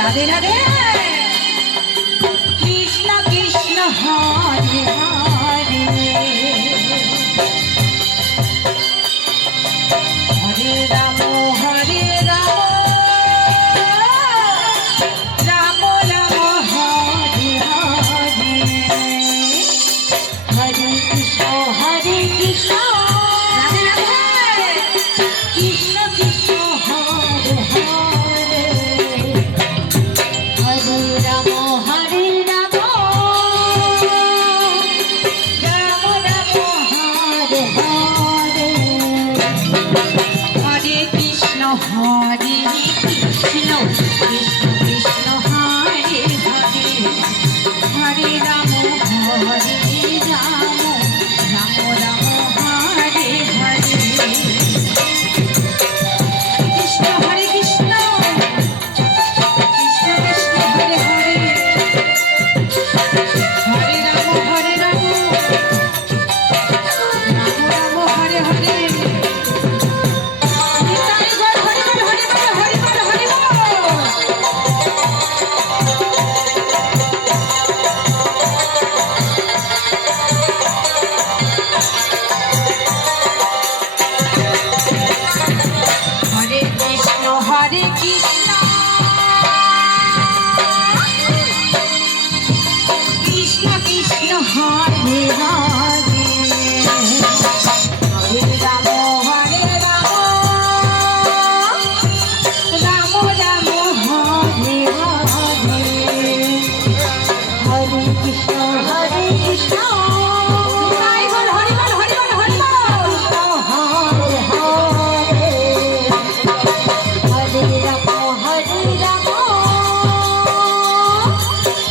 Radhe Radhe Krishna Krishna Hare Hare Hare Ram হরে Ram Ram Ram Hare Hare Hare Krishna Radhe Radhe Krishna Krishna Hare Hare Hare Ram হরে Ram Ram Ram Hare Hare Hare Krishna Krishna Krishna Hare Hare Hare Ram হরে Ram Ram Ram Hare Hare Krishna হরে Krishna Krishna Krishna Hare Hare Hare Ram Ram Ram Hare Hare Nitai Gour Hari বল Hari বল Hari বল Hari বল হরে Krishna Krishna Krishna Hare Hare Hare Ram হরে Ram Ram Ram Hare Hare Hare Krishna Nitai বল Hari বল Hari বল Hari বল Hare Hare Hare Ram হরে Ram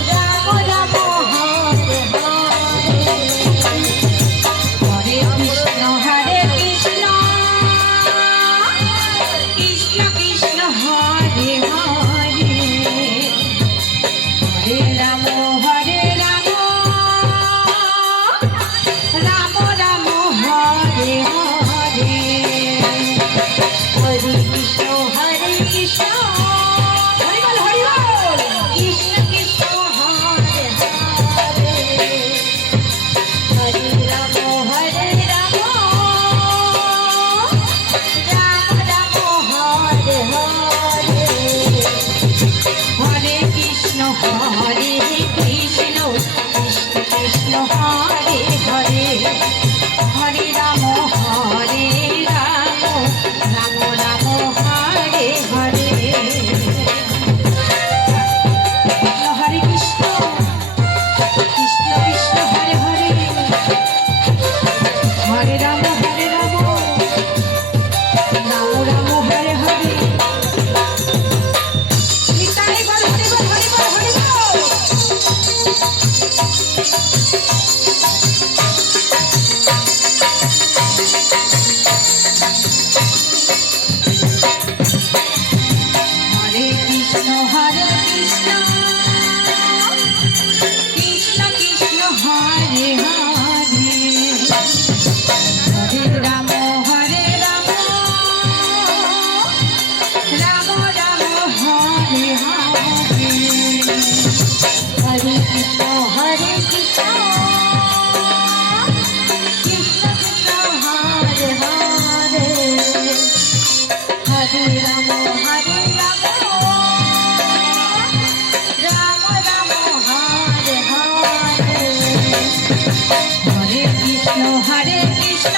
Ram Ram Hare Hare Hare Krishna Krishna Krishna Hare Hare Hare Ram হরে Ram Ram Ram Hare Hare Hare Krishna Hari বল Hari বল Krishna Krishna Hare Hare Hare Ram Ram Ram Hare Hare Hare Krishna Krishna Krishna Hare Hare Hare Ram Ram Ram Hare Hare Hare Krishna Krishna Hare Hare Hare Ram Ram Ram Hare Hare Nitai বল Hari বল Hari বল Hari বল হরে Krishna Krishna Krishna Hare Hare Hare Ram Ram Ram Hare Hare Hare Krishna Krishna Krishna Hare Hare Hare Ram Ram Ram Hare Hare Hare Krishna Krishna